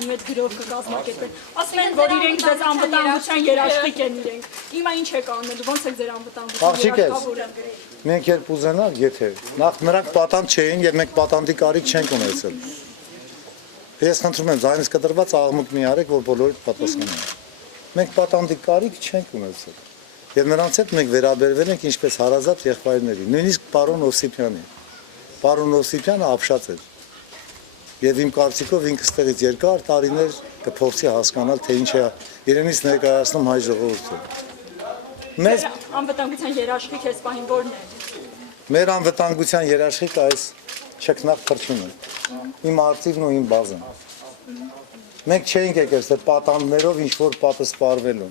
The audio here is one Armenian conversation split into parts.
քանի մեծ գրով կկազմակերպեն։ Ասում են, որ իրենք ձեզ անվտանգության երաշխիք են իրենք։ Հիմա ինչ եք անելու, ոնց եք ձեր անվտանգության երաշխավորը։ Մենք երբ ուզենանք, եթե նախ նրանք պատանդ չէին եւ մենք պատանդի կարիք չենք ունեցել։ Ես խնդրում եմ ձայնից կտրված աղմուկ մի արեք, որ բոլորիդ պատասխանեն։ Մենք պատանդի կարիք չենք ունեցել։ Եվ նրանց հետ մենք վերաբերվել ենք ինչպես հարազատ եղբայրների, նույնիսկ պարոն Օսիպյանի։ Պարոն Օսիպյանը ապշած էր։ Եվ իմ կարծիքով ինքը ստեղից երկար տարիներ կփորձի հասկանալ, թե ինչ է իրենից ներկայացնում հայ ժողովուրդը։ Մեզ անվտանգության երաշխիք էս պահին որն է։ Մեր անվտանգության երաշխիքը այս չքնաղ թռչունը։ Իմ արծիվն ու իմ բազան։ Մենք չենք եկել ստե պատանդներով ինչ որ պատը սպառվելու։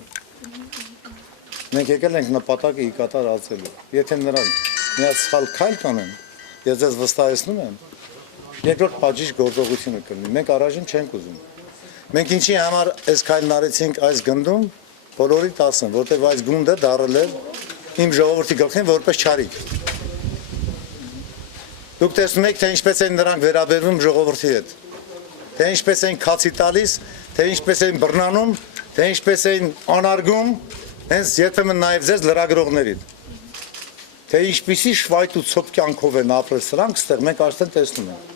Մենք եկել ենք նպատակը ի կատար ածելու։ Եթե նրանք միած սխալ քայլ կանեն, ես ձեզ վստահեցնում եմ, երկրորդ բաժիշ գործողությունը կլինի։ Մենք առայժմ չենք ուզում։ Մենք ինչի համար այս քայլն արեցինք այս գնդում, բոլորի տասն, որտեղ այս գունդը դարել էր իմ ժողովրդի գլխին որպես չարիք։ Դուք տեսնում եք, թե ինչպես են նրանք վերաբերվում ժողովրդի հետ։ Թե ինչպես են քացի տալիս, թե ինչպես են բռնանում, թե ինչպես են անարգում, հենց երբեմն նաև ձեզ լրագրողներին։ Թե ինչպիսի շվայտ ու ցոփ կյանքով են ապրել սրանք, ստեղ մենք արդեն տեսնում ենք։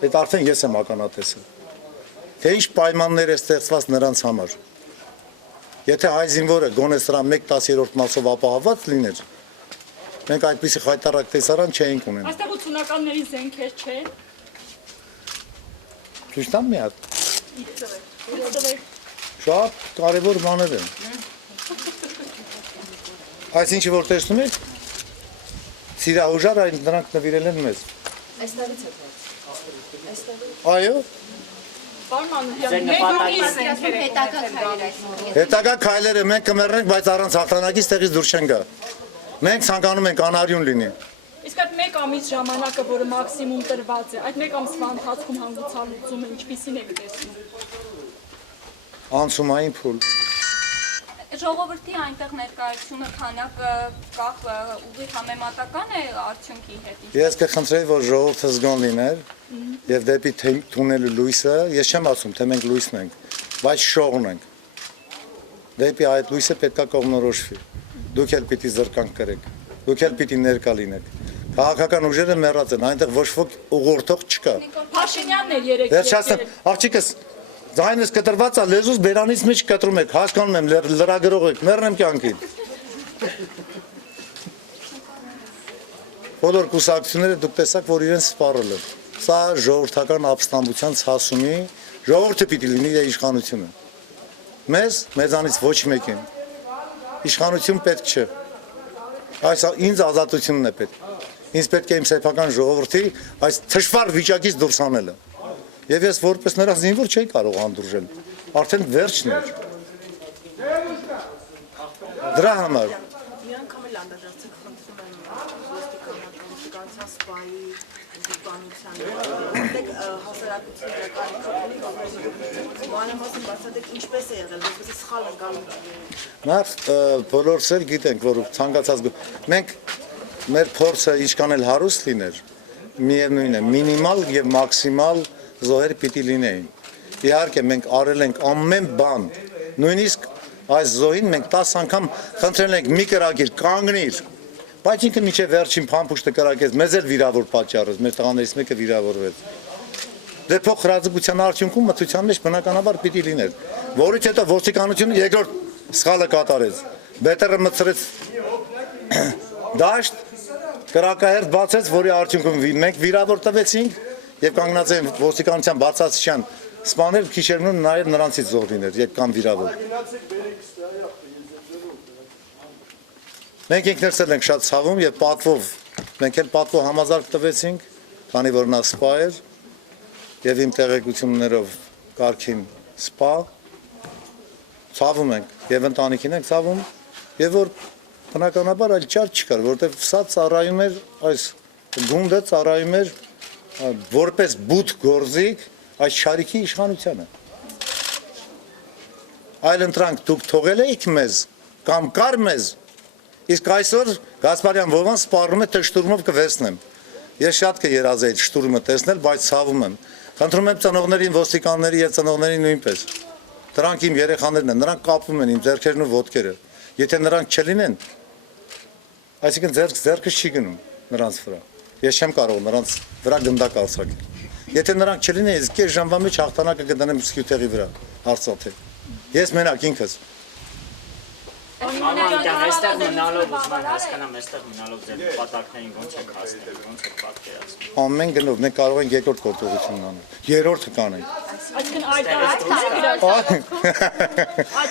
Այդ արդեն ես եմ ականատեսը։ Թե ինչ պայմաններ է ստեղծված նրանց համար։ Եթե հայ զինվորը գոնե սրա 1/10 մասով ապահովված լիներ, մենք այդպիսի խայտառակ տեսարան չէինք ունենա։ Այստեղ 80-ականների զենքեր չեն։ Ճիշտ է մի հատ։ Շատ կարևոր բաներ են։ Այսինչի որ տեսնում եք, սիրահուժար այն նրանք նվիրել են մեզ։ Այստեղից է։ Այո։ Հետագա քայլերը մենք կմեռնենք, բայց առանց հաղթանակի ստեղից դուրս չեն գա։ Մենք ցանկանում ենք անարյուն լինի։ Իսկ այդ 1 ամիս ժամանակը, որը մաքսիմում տրված է, այդ 1 ամսվա ընթացքում հանգուցալուծումը ինչպիսին եք տեսնում։ Անցումային փուլ։ Ժողովրդի այնտեղ ներկայությունը քանակը կախ ուղիղ համեմատական է արդյունքի հետ։ Ես կխնդրեի, որ ժողովուրդը զգոն լիներ եւ դեպի թունելը լույսը, ես չեմ ասում, թե մենք լույսն ենք, բայց շողն ենք։ Դեպի այդ լույսը պետքա կողմնորոշվի։ Դուք էլ պիտի զրկանք կրեք։ Դուք էլ պիտի ներկա լինեք։ Քաղաքական ուժերը մեռած են, այնտեղ ոչ ոք ուղղորդող չկա։ Փաշինյանն է երեք։ Վերջացնեմ, աղջիկս ձայնս կտրված է, լեզուս բերանից մեջ կտրում եք, հասկանում եմ, լրագրող եք, մեռնեմ կյանքին։ Բոլոր կուսակցությունները դուք տեսաք, որ իրեն սպառել են։ Սա ժողովրդական ապստամբության ցասումի, ժողովուրդը պիտի լինի իշխանությունը։ Մեզանից ոչ մեկին։ Իշխանություն պետք չէ։ Այս ինձ ազատությունն է պետք։ Ինձ պետք է իմ սեփական ժողովրդի այս թշվառ վիճակից դուրս անելը։ Եվ ես որպես նրա զինվոր չէի կարող հանդուրժել, արդեն վերջն էր։ Դրա համար։ Մի անգամ էլ անդրադարձեք խնդրում եմ ոստիկանության սպայի դիպանության որտեղ հասարակությունը դրական մանրամասն բացատրեք ինչպես է եղել, որպեսզի սխալ ընկալում չլինի։ Նախ բոլորս էլ գիտենք, որ ցանկացած մենք մեր փորձը ինչքան էլ հարուստ լիներ, միևնույն է, մինիմալ եւ մաքսիմալ զոհեր պիտի լինեին։ Իհարկե մենք արել ենք ամեն բան, նույնիսկ այս զոհին մենք 10 անգամ խնդրել ենք մի կրակիր, կանգնիր, բայց ինքը միջև վերջին փամփուշտը կրակեց, մեզ էլ վիրավոր պատճառեց, մեր տղաներից մեկը վիրավորվեց։ Դե փոխ հրաձգության արդյունքում մթության մեջ բնականաբար պիտի լիներ, որից հետո ոստիկանությունը երկրորդ սխալը կատարեց, բետերը մտցրեց դաշտ, կրակահերթ բացեց, որի արդյունքում մենք վիրավոր տվեցինք եւ կանգնած են ոստիկանության բացասության սպանել քիչերնում նաեւ նրանցից զոհ լիներ, երբ կան վիրավոր։ Մենք ինքներս ենք շատ ցավում եւ պատվով, մենք էլ պատվով համազարգ տվեցինք, քանի որ նա սպա էր եւ իմ տեղեկություններով կարգին սպա, ցավում ենք եւ ընտանիքին ենք ցավում եւ որ բնականաբար այլ ճար չկար, որտեվ սա ծառայում էր այս գունդը ծառայում էր որպես բութ գործիք այս շարիքի իշխանությանը։ Այլ ընտրանք դուք թողել եք մեզ կամ կար մեզ, իսկ այսօր Գասպարյան Վովան սպառնում է թե շտուրմով կվերցնեմ։ Ես շատ կերազեի շտուրմը տեսնել, բայց ցավում եմ։ Խնդրում եմ ծնողներին, ոստիկանների եւ ծնողներին նույնպես։ Դրանք իմ երեխաներն են, նրանք կապվում են իմ ձեռքերն ու ոտքերը։ Եթե նրանք չլինեն, այսինքն ձեռքը չի գնում նրանց վրա։ Ես չեմ կարող նրանց վրա գնդակ արձակել։ Եթե նրանք չլինեն, ես կես ժամվա մեջ հաղթանակը կդնեմ սկյուտեղի վրա, Արցախի։ Ես մենակ ինքս։ Այստեղ մնալով ուզում եմ հասկանամ, այստեղ մնալով ձեր պատակներին ոնց եք հասնել, ոնց եք պատկերացնում։ Ամեն գնով մենք կարող ենք երկրորդ գործողություն անել։ Երրորդը կանենք։ Այսինքն այդ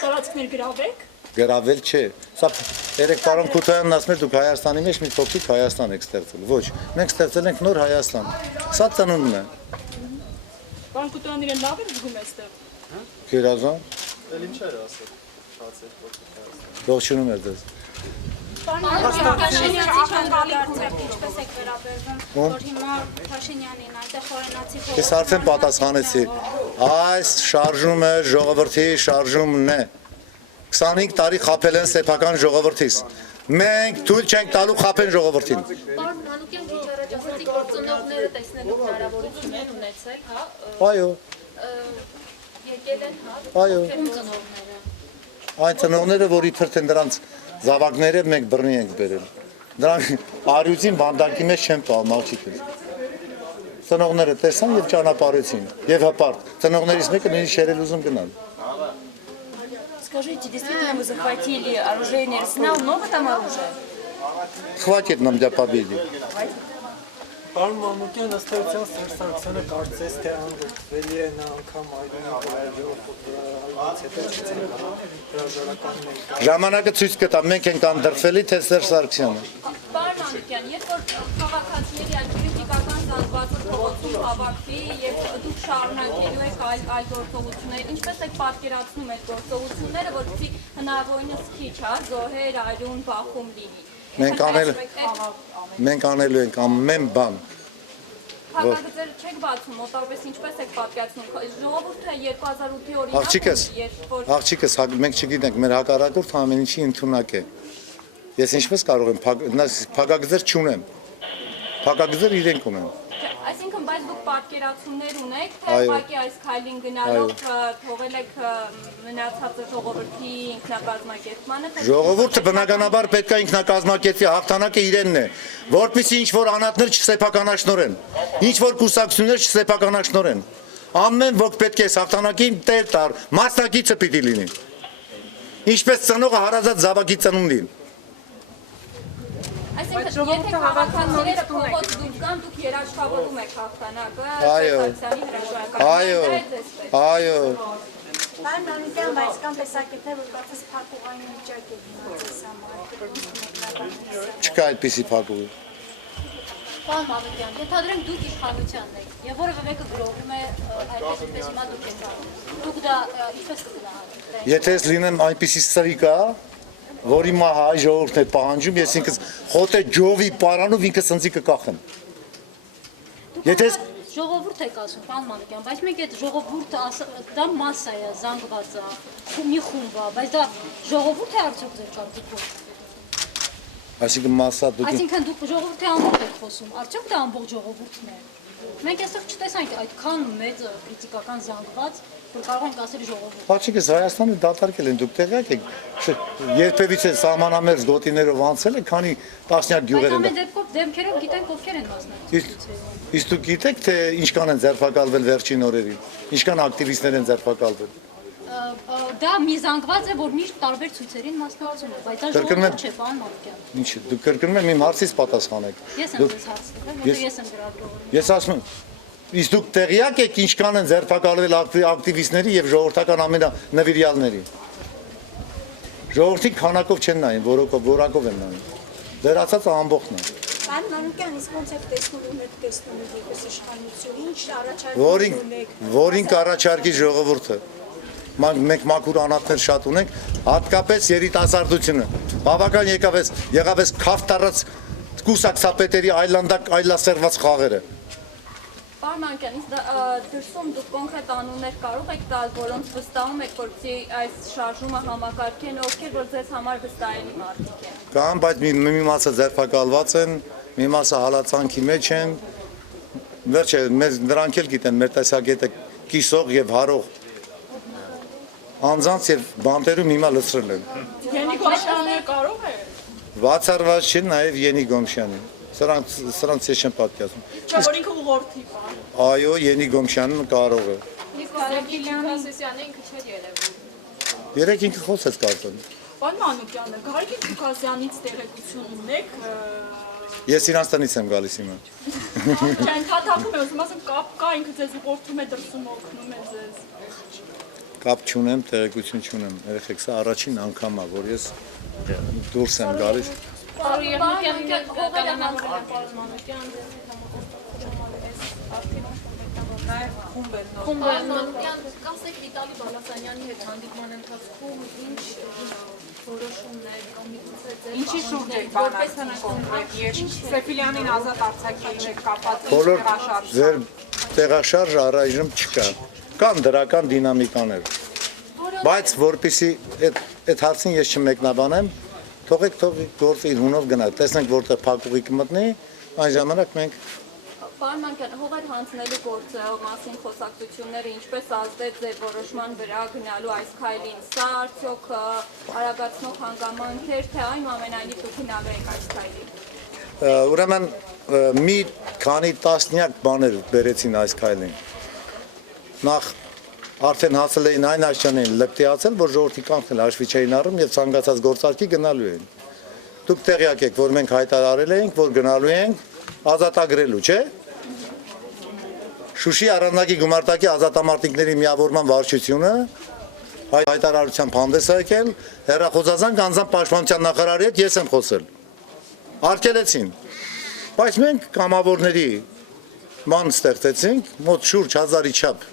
տարածքներ գրավեք։ Գրավել չէ։ Սա երեք պարոն Քութայանն ասում էր դուք Հայաստանի մեջ մի փոքրիկ Հայաստան եք ստեղծել։ Ոչ, մենք ստեղծել ենք նոր Հայաստան։ Սա ծնունդն է։ Պարոն Քութայանն իրեն լավ է զգում այստեղ։ Գերազան։ Էլ ինչ էր ասել։ Շացեր ոչ։ Ողջունում եմ ձեզ։ Փաշինյանի ճանապարհորդը ինչպես եք վերաբերվում, որ հիմա Փաշինյանին այդտեղ օրենացի Ես արդեն պատասխանեցի։ Այս շարժումը ժողովրդի շարժումն է։ 25 տարի խաբել են սեփական ժողովրդից։ Մենք թույլ չենք տալու խաբեն ժողովրդին։ Պարոն Մանուկյան քիչ առաջ ասացիք, որ ծնողները տեսնելու հնարավորություն են ունեցել, հա, Այո, եկել են, հա, այո։ ում ծնողները։ Այն ծնողները, որ իբր թե նրանց զավակները մենք բռնի ենք բերել։ Նրանք արյուծին բանդակի մեջ չեն տալ աղջիկը։ Ծնողները տեսան եւ ճանապարհեցին եւ հպարտ։ Ծնողներից մեկը նույնիսկ շերել ուզում գնալ։ Скажите, действительно вы захватили оружейный арсенал? Много там оружия? Хватит нам для победы։ Պարոն Մանուկյան, ըստ էության Սերժ Սարգսյանը կարծես թե անդրդվել է նա անգամ այդպես հետո հրաժարական ներկայացնում։ Ժամանակը ցույց կտա մենք ենք անդրդվելի թե Սերժ Սարգսյանը։ Պարոն Մանուկյան, երբ որ քաղաքացիների այդ քրիտիկական զանգվածը փողոցում հավաքվի եւ դուք շարունակելու եք այլ գործողություններ, ինչպես եք պատկերացնում այդ գործողությունները, որպեսզի հնարավորինս քիչ, հա, զոհեր, արյուն, բախում լինի։ Մենք անելու ենք ամեն բան։ Հակագծերը չեք բացում, մոտավորապես ինչպես եք պատկերացնում։ Ժողովուրդը 2008-ի Աղջիկս, մենք չգիտենք, մեր հակառակորդը ամեն ինչի ընդունակ է։ Ես ինչպես կարող եմ փակագծեր չունեմ։ Փակագծեր իրենք ունեն։ Այսինքն, բայց դուք պատկերացումներ ունեք, թե ուղղակի այս քայլին գնալով թողել եք մնացածը ժողովրդի ինքնակազմակերպմանը։ Ժողովուրդը բնականաբար պետք է ինքնակազմակերպի, հաղթանակը իրենն է, որպեսզի ինչ որ անհատներ չսեփականաշնորեն, ինչ որ կուսակցություններ չսեփականաշնորեն։ Ամեն ոք պետք է հաղթանակին տեր տար, մասնակիցը պիտի լինի։ Ինչպես ծնողը հարազատ զավակի ծնունդին։ Այսինքն, եթե քաղաքացիները փողոց դուրս գան, դուք երաշխավորում եք հաղթանակը, Այո։ Պարոն Մանուկյան, բայց կան տեսակետներ, որ կարծես փակուղային վիճակ է դիմացես համար։ Չկա այդպիսի փակուղի։ Պարոն Մանուկյան, ենթադրենք դուք իշխանությանն եք, եւ որևէ մեկը գրողում է այդպես հիմա դուք եք անում։ Դուք դա ինչպես կգնահատեք։ Եթե ես լինեմ այնպիսի սրիկա, որի մահ հայ ժողովուրդն է պահանջում, ես ինքս խոտե ջովի պարանով ինքս ընձի կկախեմ։ Եթե Ժողովուրդ եք ասում, պարոն Մանուկյան, բայց մենք այդ ժողովուրդը դա մասսա է, զանգված է, մի խումբ է, բայց դա ժողովուրդ է արդյոք ձեր կարծիքով։ Այսինքն մասա դուք Այսինքն դուք ժողովրդի ամբողջ եք խոսում, արդյոք դա ամբողջ ժողովուրդն է։ Մենք այստեղ չտեսանք այդքան մեծ քրիտիկական զանգված, որ կարող ենք ասել ժողովուրդ։ Բացիկս Հայաստանը դատարկել են, դուք տեղյակ եք, երբևիցե սահմանամերձ գոտիներով անցել եք, քանի տասնյակ գյուղեր են։ Ամեն դեպքում դեմքերով գիտենք ովքեր են մասնակցել։ Իսկ դուք գիտեք, թե ինչքան են ձերբակալվել վերջին օրերին, ինչքան ակտիվիստներ են ձերբակալվել։ Դա մի զանգված է, որ միշտ տարբեր ցույցերին մասնակցում է, բայց դա ժողովուրդ չէ, պարոն Մանուկյան։ Ինչ, դուք կրկնում եմ իմ հարցից պատասխանեք։ Ես եմ ձեզ հարց տվել, որտեղ ես եմ գրագրողը։ Ես ասում եմ, իսկ դուք տեղյակ եք ինչքան են ձերբակալվել ակտիվիստների եւ ժողովրդական ամենանվիրյալների։ Ժողովրդի քանակով չեն նայում, որակով են նայում։ Վերացածը ամբողջն է։ Պարոն Մանուկյան, իսկ ոնց եք տեսնում եք տեսնում որպես իշխանություն, ինչ առաջարկում ունեք։ Որին կառաջարկի ժողովուրդը։ Մենք մաքուր անհատներ շատ ունենք, հատկապես երիտասարդությունը։ Բավական եղավ էս քաֆ տարած կուսակցապետերի այլասերված խաղերը։ Պարոն Մանուկյան, իսկ դրսում դուք կոնկրետ անուններ կարող եք տալ, որոնց վստահում եք, որպեսզի այս շարժումը համակարգեն, ովքեր որ ձեզ համար վստահելի մարդիկ են։ Կան, բայց մի մասը ձերբակալված են, մի մասը հալածանքի մեջ են, վերջը մեզ նրանք էլ գիտեն մեր տեսակետը կիսող եւ հարող անձանց եւ բանտերում հիմա լցրել են։ Յենի Գոմշյանը կարող է։ Բացառված չի նաեւ Յենի Գոմշյանը։ Սրանց ես չեմ պատկերացնում։ Չէ, որ ինքը ուղղորդի բան։ Այո, Յենի Գոմշյանն կարող է։ Իսկ Գարեգինյան Քասեսյանը ինքը չէր երևում։ Երեք ինքը խոսեց կարծեմ։ Պարոն Մանուկյանը, Գարեգին Ղուկասյանից տեղեկություն ունեք։ Ես իրանց տնից եմ գալիս հիմա։ Չեն քաթակում է, ուզում ասեմ կապ կա, ինքը ձեզ ուղղորդում է դրսում օգնում է ձեզ։ Կապ չունեմ, տեղեկություն չունեմ։ Երեխեք, սա առաջին անգամ է, որ ես դուրս եմ գալիս։ Պարոն Մանուկյան, հողերը հանձնել Կասեք Վիտալի Բալասանյանի հետ հանդիպման ընթացքում ինչ որոշումներ կամ միգուցե ձեր Ինչի շուրջ եք բանակցում կոնկրետ եւ Սեֆիլյանին ազատ արձակելն եք կապած Բոլոր տեղաշարժ ձեր տեղաշարժ առայժմ չկա։ Կան դրական դինամիկաներ։ Բայց որպեսի այդ հարցին ես չմեկնաբանեմ, թողեք գործը իր հունով գնա։ Տեսնենք որտեղ փակուղի կմտնի, այն ժամանակ մենք Պարոն Մանուկյան, հողեր հանձնելու գործը մասին խոսակցությունները ինչպես ազդեց ձեր որոշման վրա գնալու այս քայլին։ Սա արդյոք արագացնող հանգամանքեր, թե այնուամենայնիվ դուք հնարել եք այս քայլին։ ուրեմն մի քանի տասնյակ բաներ բերեցին այս քայլին։ Նախ արդեն հասել էին այն աշխանին լկտիացել, որ ժողովրդի կանխել հաշվի չէին առնում եւ ցանկացած գործարքի գնալու էին։ Դուք տեղյակ եք, որ մենք հայտարարել էինք, որ գնալու ենք ազատագրելու, չէ՞։ Շուշի առանձնակի գումարտակի ազատամարտիկների միավորման վարչությունը հայտարարությամբ հանդես եկել, հեռախոսազանգ անձամբ պաշտպանության նախարարի հետ ես եմ խոսել։ Արգելեցին։ Բայց մենք կամավորների ման ստեղծեցինք, մոտ շուրջ 1000-ի չափ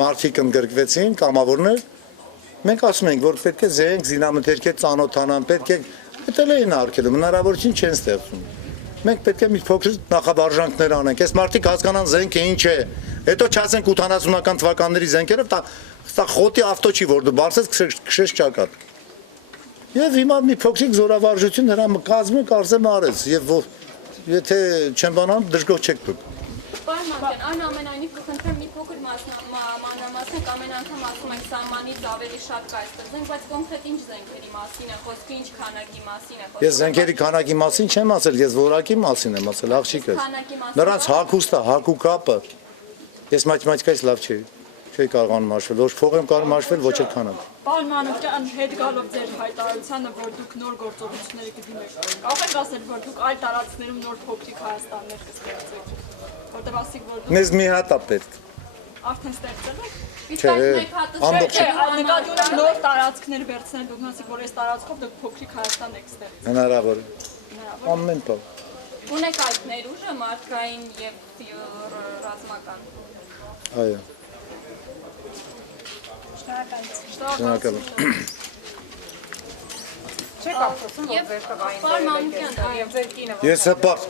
մարդիկ ընդգրկվեցին, կամավորներ։ Մենք ասում ենք, որ պետք է զենք, զինամթերք ծանոթանան, պետք է դել էին արգելում, հնարավորություն չեն ստեղծում։ Մենք պետք է մի փոքր նախավարժանքներ անենք։ Այս մարդիկ հասկանան զենքը ինչ է։ Հետո չասենք 80-ական թվականների զենքերը, դա խոտի ավտո չի, որ դու բարձես քշես ճակատ։ Եվ հիմա մի փոքրիկ զորավարժություն հրա կազմը կարծեմ արեց, եւ եթե չեմ բանանում դժգոհ չեք դուք։ Պարոն Մանուկյան, այնուամենայնիվ կխնդրեմ մի փոքր մանրամասնեք, ամեն անգամ ասում եք սահմանից ավելի շատ կայստեղ զենք, բայց կոնկրետ ինչ զենքերի մասին է խոսքը, ինչ քանակի մասին է խոսքը։ Ես զենքերի քանակի մասին չեմ ասել, ես որակի մասին եմ ասել, աղջիկը։ Նրանց հագուստը, հագուկապը։ Ես մաթեմատիկայից լավ չէի կարողանում հաշվել, ոչ փող եմ կարող հաշվել, ոչ էլ քանակ։ Պարոն Մանուկյան, հետ գալով ձեր հայտարարությանը, որ դուք նոր գործողությունների կդիմեք, կարող եք ասել, որ դուք այլ տարածքներում նոր փոքրիկ Հայաստաններ կստեղծեք, որտեղ ասիկ, որ դուք Մեզ մի հատ է պետք։ արդեն ստեղծել եք։ Իսկ այդ մեկ հատը ամբողջ Նկատի ունեմ նոր տարածքներ վերցնել, դուք ասեք, որ այս տարածքով դուք փոքրիկ Հայաստան եք ստեղծել։ Հնարավոր է։ Ամեն բան։ ունեք այդ ներուժը մարդկային եւ ռազմական։ Այո։ Շնորհակալ եմ։ չեք ափսոսում որ ձեր տղային Պարոն Մանուկյան, եւ ձեր կինը Ես հպարտ։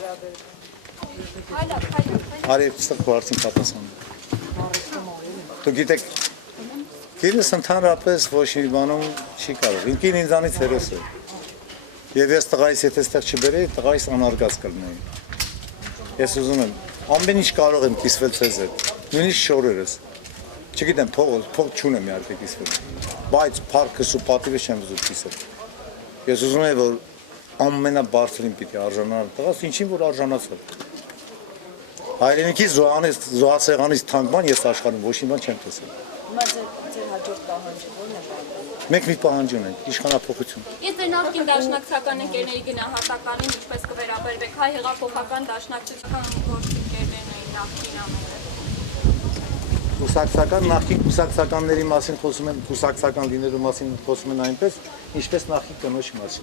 Արի ստық հարցին պատասխան։ Դու գիտեք, կինս ընդհանրապես ոչ մի բանում չի կարող։ Ինքին ինձանից հերոս է։ Եվ ես տղայիս եթե ստեղ չբերեի, տղայիս անարգած կլինեի։ Ես ուզում եմ ամեն ինչ կարող եմ կիսվել ցեզ հետ։ Նույնիսկ շորերս։ Չգիտեմ, փող չունեմ իհարկե կիսվել։ Բայց փառքս ու պատիվս չեմ ուզում կիսել։ Ես ուզում եմ որ ամենաբարձրին պիտի արժանանալ տղաս, ինչին որ արժանացել։ Հայրենիքի զոհասեղանից թանկման ես աշխարհում ոչ մի բան չեմ տեսել։ Հիմա ձեր հաջորդ պահանջը ո՞րն է բանը։ Մենք մի պահանջ ունենք, իշխանափոխություն։ Ես ձեր նախկին դաշնակցական ընկերների գնահատականին ինչպես կվերաբերվեք, հայ հեղափոխական դաշնակցական գործընկերներն էին նախկին ամենը։ Կուսակցական նախկին կուսակցականների մասին խոսում են, կուսակցական լինելու մասին խոսում են այնպես, ինչպես նախկին կնոջ մասին։